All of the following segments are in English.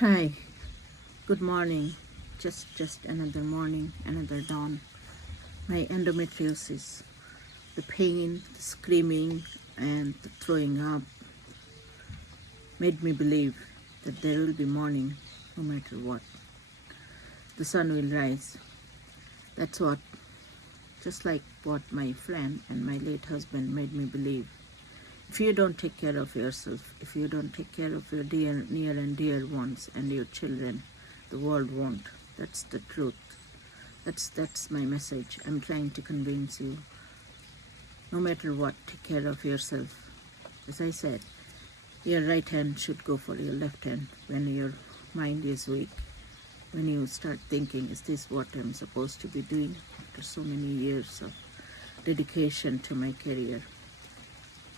Hi, good morning. Just another morning, another dawn. My endometriosis, the pain, the screaming, and the throwing up made me believe that there will be morning no matter what. The sun will rise. That's what, just like what my friend and my late husband made me believe. If you don't take care of yourself, if you don't take care of your dear, near and dear ones and your children, the world won't. That's the truth. That's my message. I'm trying to convince you. No matter what, take care of yourself. As I said, your right hand should go for your left hand when your mind is weak. When you start thinking, is this what I'm supposed to be doing after so many years of dedication to my career,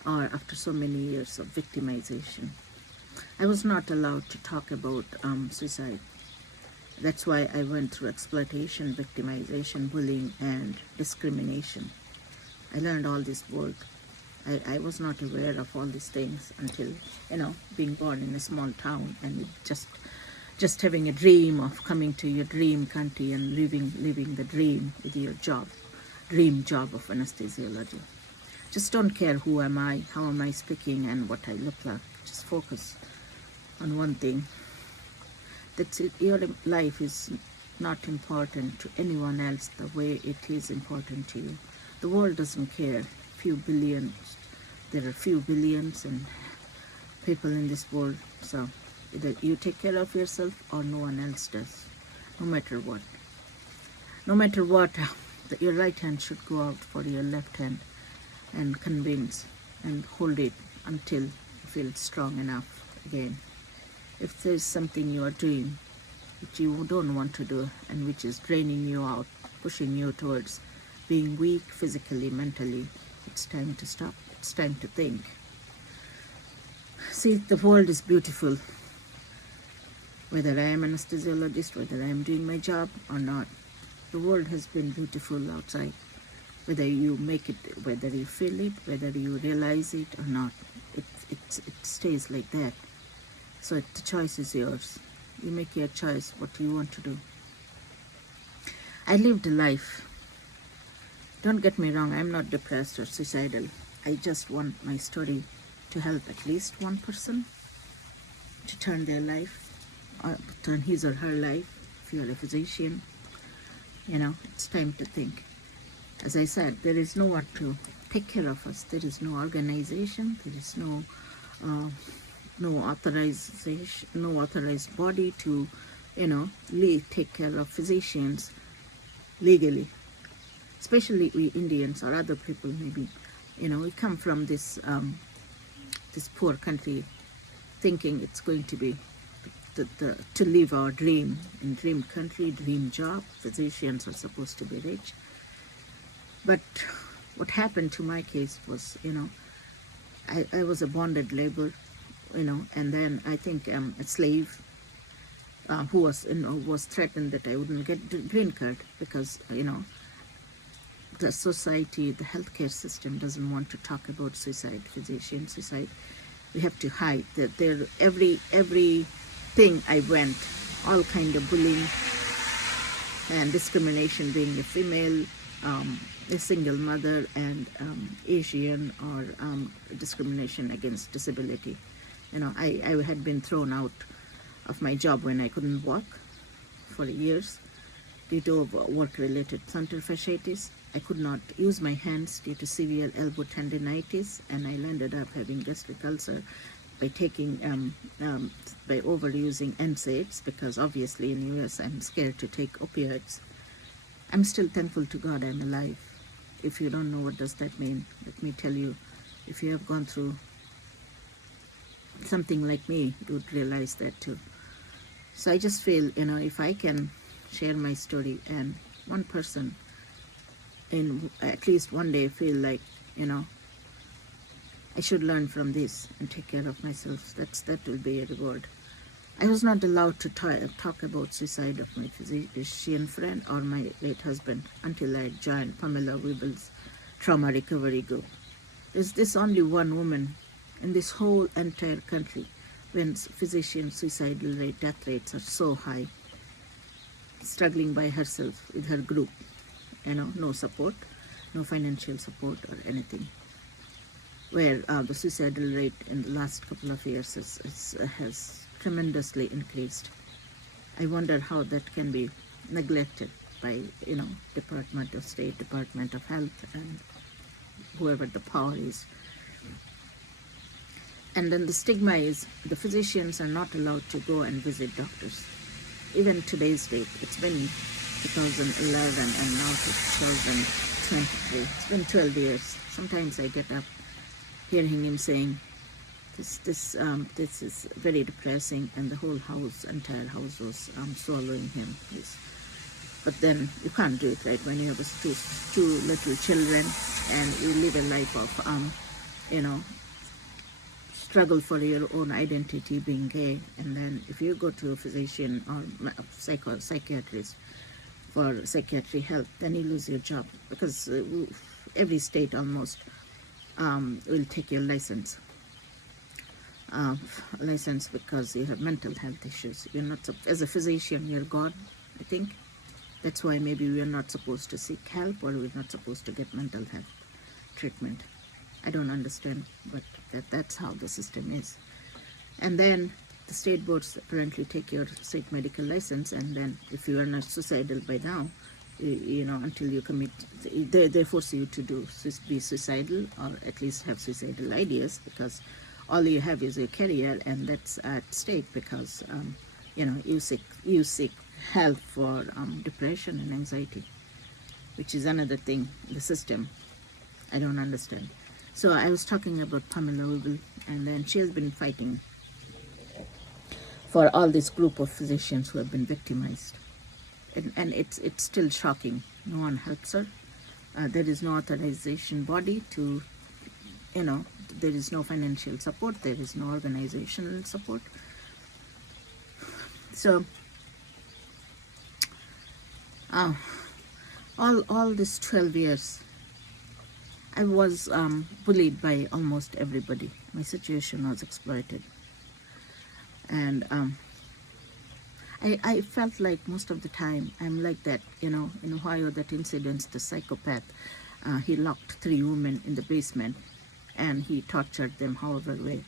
or after so many years of victimization? I was not allowed to talk about suicide. That's why I went through exploitation, victimization, bullying, and discrimination. I learned all this work. I was not aware of all these things until, being born in a small town and just having a dream of coming to your dream country and living the dream with your dream job of anesthesiology. Just don't care who am I, how am I speaking, and what I look like. Just focus on one thing. That's it. Your life is not important to anyone else the way it is important to you. The world doesn't care. There are few billions and people in this world. So either you take care of yourself or no one else does. No matter what. No matter what, your right hand should go out for your left hand and convince and hold it until you feel strong enough again. If there's something you are doing which you don't want to do and which is draining you out, pushing you towards being weak physically, mentally, it's time to stop. It's time to think. See, the world is beautiful. Whether I am an anesthesiologist, whether I am doing my job or not, the world has been beautiful outside. Whether you make it, whether you feel it, whether you realize it or not, it stays like that. So the choice is yours. You make your choice what you want to do. I lived a life. Don't get me wrong, I'm not depressed or suicidal. I just want my story to help at least one person to turn their life, or turn his or her life. If you're a physician, it's time to think. As I said, there is no one to take care of us. There is no organization. There is no authorization, no authorized body to, take care of physicians legally. Especially we Indians or other people, maybe, we come from this poor country, thinking it's going to be to live our dream in dream country, dream job. Physicians are supposed to be rich. But what happened to my case was, I was a bonded labor, and then I think a slave who was threatened that I wouldn't get the green card because, the society, the healthcare system doesn't want to talk about suicide, physician suicide. We have to hide that everything I went, all kind of bullying and discrimination, being a female, a single mother, and Asian, or discrimination against disability. I had been thrown out of my job when I couldn't walk for years due to work-related plantar fasciitis. I could not use my hands due to severe elbow tendinitis, and I ended up having gastric ulcer by taking by overusing NSAIDs, because obviously in the US I'm scared to take opioids. I'm still thankful to God I'm alive. If you don't know what does that mean, let me tell you, if you have gone through something like me, you would realize that too. So I just feel, if I can share my story and one person in at least one day feel like, I should learn from this and take care of myself, that will be a reward. I was not allowed to talk about suicide of my physician friend or my late husband until I joined Pamela Wiebel's trauma recovery group. There's this only one woman in this whole entire country when physician suicidal rate, death rates are so high, struggling by herself with her group, no support, no financial support or anything. Where the suicidal rate in the last couple of years has tremendously increased. I wonder how that can be neglected by, Department of State, Department of Health, and whoever the power is. And then the stigma is the physicians are not allowed to go and visit doctors. Even today's date, it's been 2011 and now 2023. It's been 12 years. Sometimes I get up hearing him saying, this is very depressing, and the whole house, entire house was swallowing him. But then you can't do it, right? When you have two little children and you live a life of, struggle for your own identity, being gay, and then if you go to a physician or a psychiatrist for psychiatry help, then you lose your job, because every state almost will take your license because you have mental health issues. You're not, as a physician, you're God, I think. That's why maybe we are not supposed to seek help, or we're not supposed to get mental health treatment. I don't understand, but that's how the system is. And then the state boards apparently take your state medical license, and then if you are not suicidal by now, until you commit, they force you to be suicidal, or at least have suicidal ideas, because all you have is your career, and that's at stake, because you seek help for depression and anxiety, which is another thing in the system I don't understand. So I was talking about Pamela Wible, and then she has been fighting for all this group of physicians who have been victimized. And it's still shocking. No one helps her. There is no authorization body to, there is no financial support, there is no organizational support. So, all these 12 years, I was bullied by almost everybody. My situation was exploited. And I felt like most of the time I'm like that, in Ohio, that incident, the psychopath, he locked 3 women in the basement and he tortured them however way.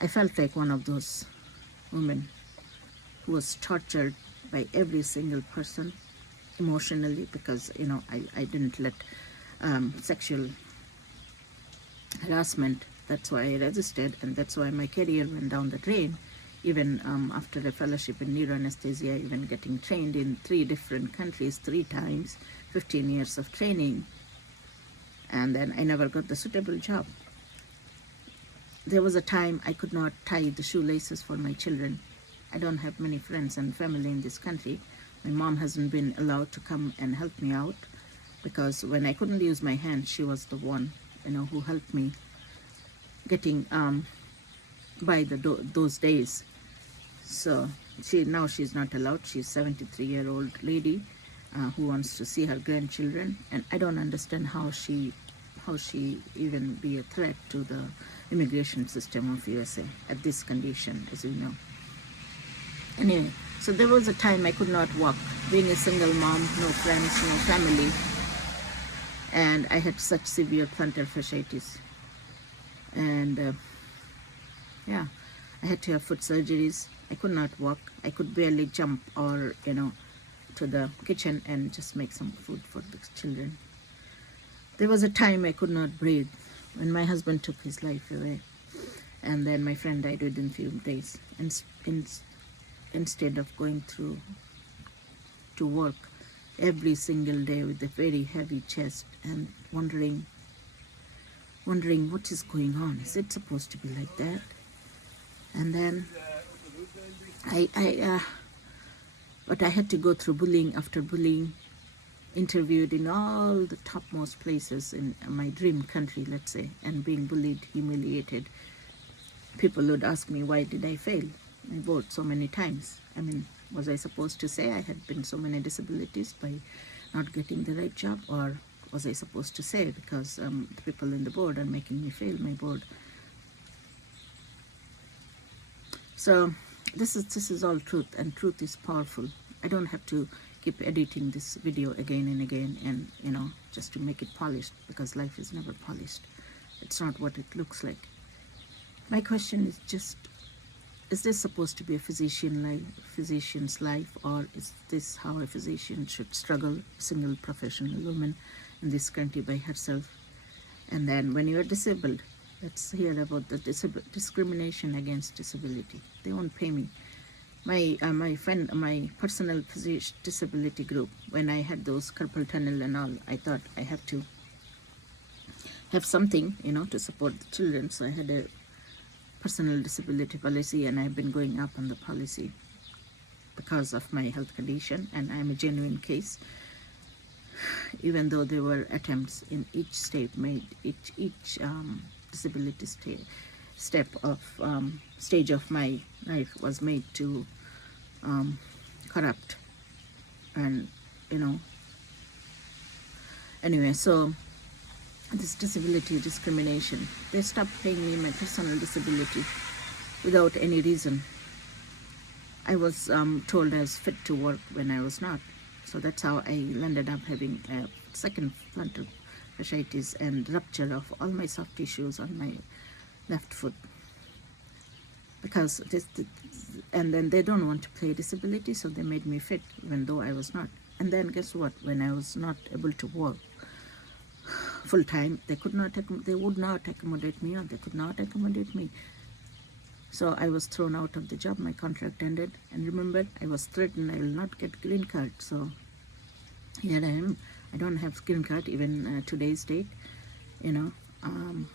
I felt like one of those women who was tortured by every single person emotionally, because, I didn't let sexual harassment. That's why I resisted, and that's why my career went down the drain. Even after a fellowship in neuroanesthesia, even getting trained in 3 different countries 3 times, 15 years of training, and then I never got the suitable job. There was a time I could not tie the shoelaces for my children. I don't have many friends and family in this country. My mom hasn't been allowed to come and help me out, because when I couldn't use my hand, she was the one, who helped me getting by those days. So she's not allowed. She's a 73-year-old lady who wants to see her grandchildren, and I don't understand how she even be a threat to the immigration system of USA at this condition, as we know. Anyway, so there was a time I could not walk, being a single mom, no friends, no family, and I had such severe plantar fasciitis, and I had to have foot surgeries. I could not walk. I could barely jump or to the kitchen and just make some food for the children. There was a time I could not breathe when my husband took his life away, and then my friend died within a few days. And instead of going through to work every single day with a very heavy chest and wondering what is going on. Is it supposed to be like that? And then but I had to go through bullying after bullying, interviewed in all the topmost places in my dream country, let's say, and being bullied, humiliated. People would ask me, why did I fail my board so many times? I mean, was I supposed to say I had been so many disabilities by not getting the right job, or was I supposed to say because the people in the board are making me fail my board? So this is all truth, and truth is powerful. I don't have to keep editing this video again and again, and just to make it polished, because life is never polished. It's not what it looks like. My question is just, is this supposed to be a physician's life, or is this how a physician should struggle, single professional woman in this country by herself? And then when you are disabled, let's hear about the discrimination against disability. They won't pay me. My personal disability group, when I had those carpal tunnel and all, I thought I have to have something, to support the children. So I had a personal disability policy, and I've been going up on the policy because of my health condition, and I'm a genuine case. Even though there were attempts in each state made, each disability stage of my life was made to corrupt, and anyway, so this disability discrimination, they stopped paying me my personal disability without any reason. I was told I was fit to work when I was not. So that's how I ended up having a second plantar fasciitis and rupture of all my soft tissues on my left foot. Because and then they don't want to pay disability, so they made me fit even though I was not. And then guess what? When I was not able to work full time, they would not accommodate me, or they could not accommodate me. So I was thrown out of the job. My contract ended, and remember, I was threatened I will not get green card. So here I am. I don't have green card even today's date. When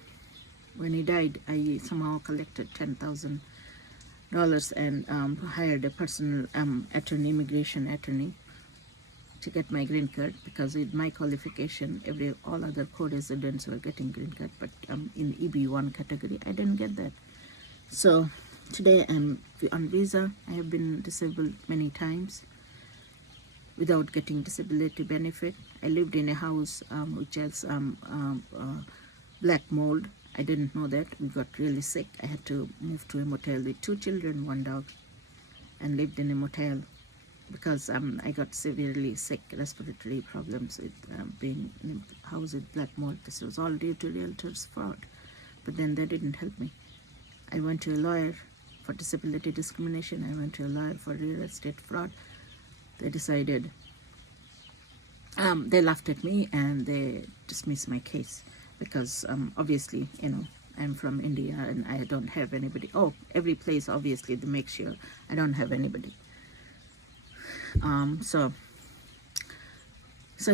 he died, I somehow collected $10,000 and hired a personal immigration attorney to get my green card, because with my qualification, all other co-residents were getting green card, but in EB1 category, I didn't get that. So today I'm on visa. I have been disabled many times without getting disability benefit. I lived in a house which has black mold. I didn't know that. We got really sick. I had to move to a motel with 2 children, 1 dog, and lived in a motel because I got severely sick, respiratory problems with being in a house with black mold. This was all due to realtors' fraud, but then they didn't help me. I went to a lawyer for disability discrimination. I went to a lawyer for real estate fraud. They decided, they laughed at me and they dismissed my case because obviously, I'm from India and I don't have anybody. Oh, every place, obviously, they make sure I don't have anybody. So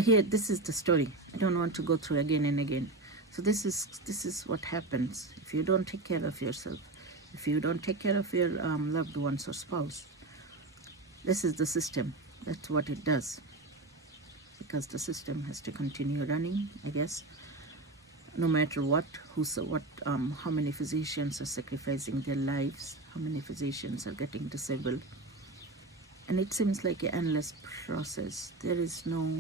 here, this is the story. I don't want to go through again and again. So this is what happens if you don't take care of yourself, if you don't take care of your loved ones or spouse. This is the system. That's what it does. Because the system has to continue running, I guess, no matter what, how many physicians are sacrificing their lives, how many physicians are getting disabled. And it seems like an endless process. There is no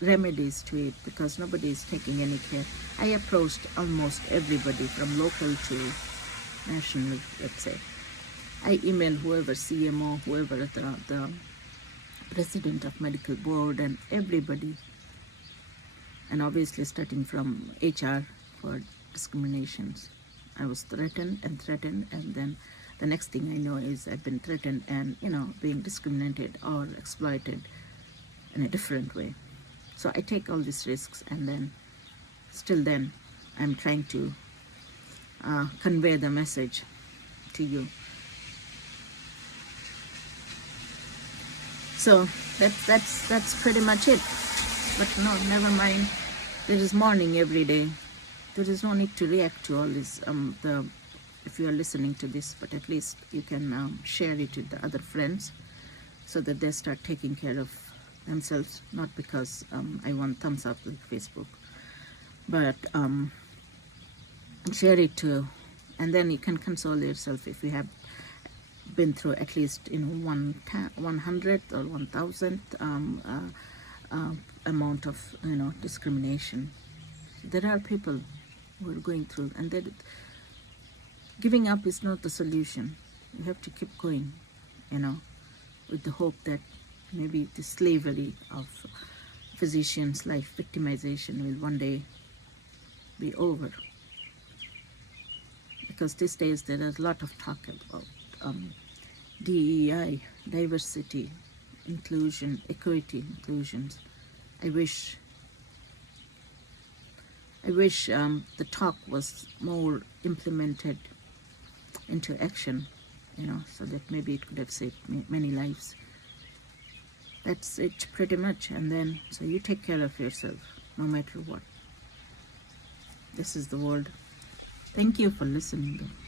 remedies to it, because nobody is taking any care. I approached almost everybody from local to national, let's say. I emailed whoever, CMO, whoever, the president of medical board, and everybody. And obviously starting from HR for discriminations. I was threatened, and then the next thing I know is I've been threatened and, being discriminated or exploited in a different way. So I take all these risks, and then I'm trying to convey the message to you. So that's pretty much it. But no, never mind. There is mourning every day. There is no need to react to all this. If you are listening to this, but at least you can share it with the other friends, so that they start taking care of themselves. Not because I want thumbs up with Facebook, but share it too, and then you can console yourself if you have been through at least 100th or 1000th amount of discrimination. There are people we're going through, and that giving up is not the solution. You have to keep going, you know, with the hope that maybe the slavery of physicians' life victimization will one day be over. Because these days there is a lot of talk about DEI, diversity, inclusion, equity, inclusions. I wish the talk was more implemented into action, you know, so that maybe it could have saved many lives. That's it pretty much. And then, so you take care of yourself, no matter what. This is the world. Thank you for listening, though.